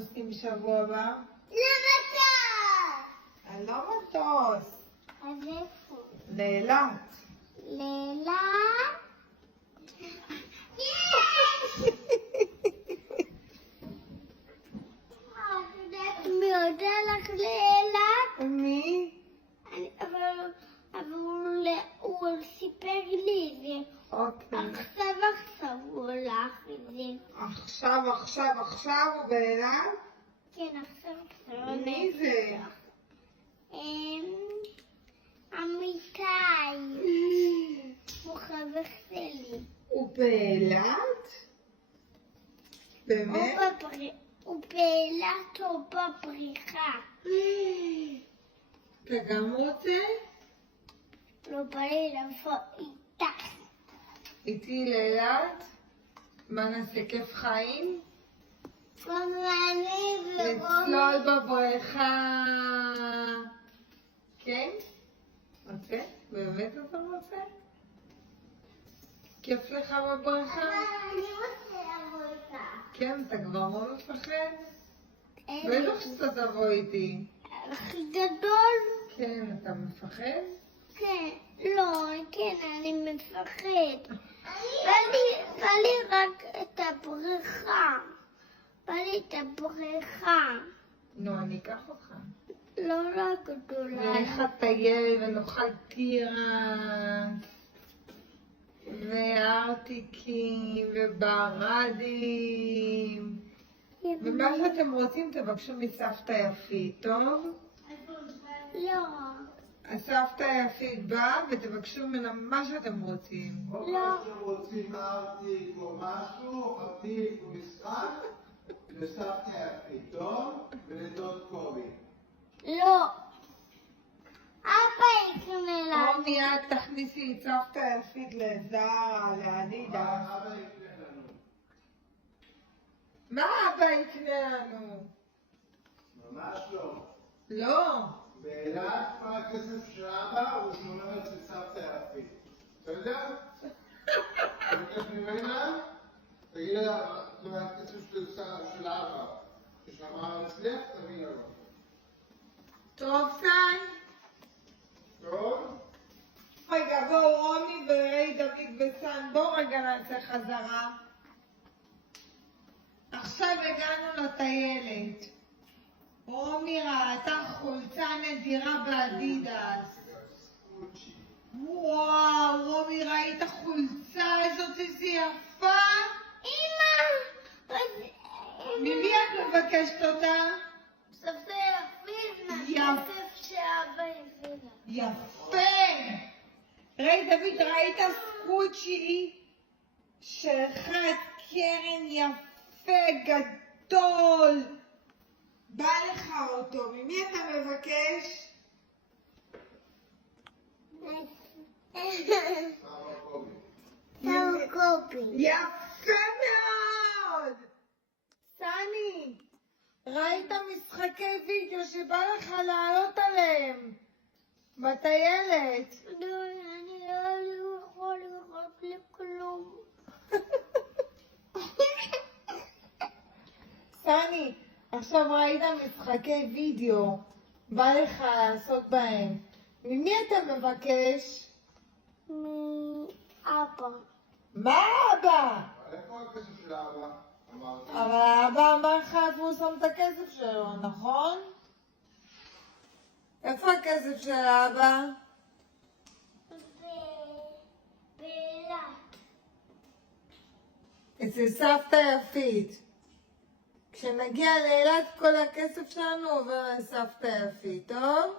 נוסעים בשבוע הבא? למטוס! על לא מטוס. אז איפה? לאילת. לאילת? מי יודע לך לאילת? מי? אבל הוא סיפר לי את זה. אוקיי. עכשיו הוא הולך את זה. עכשיו הוא באילת? כן, עכשיו. מי זה? אמיתי. הוא חבר שלי. הוא באילת? באמת? הוא באילת או בבריכה. אתה גם רוצה? לא בא לי לבוא איתך. איתי לאילת? מה נעשה? כיף חיים? גם אני לצלול בבריכה. כן? רוצה? באמת אתה רוצה? כיף לך בבריכה? אני רוצה לבוא איתך. כן, אתה כבר לא מפחד? בטח שאתה תבוא איתי. הכי גדול? כן, אתה מפחד? כן. לא, כן, אני מפחד. בא לי רק את הבריכה. בא לי את הבריכה. נו, אני אקח אותך. לא רק גדולה. נלך לטייל ונאכל תירס, וארטיקים, וברדים. ומה שאתם רוצים תבקשו מסבתא יפית, טוב? לא. הסבתא יפית באה ותבקשו ממנה מה שאתם רוצים. או מה שאתם רוצים ארטיק או משהו, חטיף או משחק, לסבתא יפית, טוב? ולדוד קובי. לא. אבא יקנה לה. או מיד תכניסי את סבתא יפית לזרה, לאדידס. מה אבא יקנה לנו? מה אבא יקנה לנו? ממש לא. לא. באילת כל הכסף של אבא הוא שומר אצל סבתא יפית. בסדר? תבקש ממנה, תגיד לה, זה הכסף של אבא. ששמר אצלך, תביא לו. טוב כאן? טוב? רגע, בואו רומי וראי דוד וסן, בואו רגע נעשה חזרה. עכשיו הגענו לטיילת. רומי ראתה חולצה נדירה באדידס. וואו, רומי ראית החולצה הזאת, איזה יפה. אמא! ממי את מבקשת אותה? סבתא יפית, יפ. מהכסף שאבא הביא לה. יפה! ראי דוד, ראית סקוצ'י של חד קרן יפה גדול. בא לך אותו, ממי אתה מבקש? סבא קובי. סבא קובי. יפה מאוד! סני, ראית משחקי וידאו שבא לך לעלות עליהם בטיילת. לא, אני לא יכול לראות לכלום. סני, עכשיו ראית משחקי וידאו, בא לך לעשות בהם. ממי אתה מבקש? מאבא. מה אבא? איפה הכסף של אבא? אמרת. אבל האבא אמר לך איפה הוא שם את הכסף שלו, נכון? איפה הכסף של האבא? באילת. אצל סבתא יפית. כשנגיע לאילת כל הכסף שלנו עובר לסבתא יפית, טוב?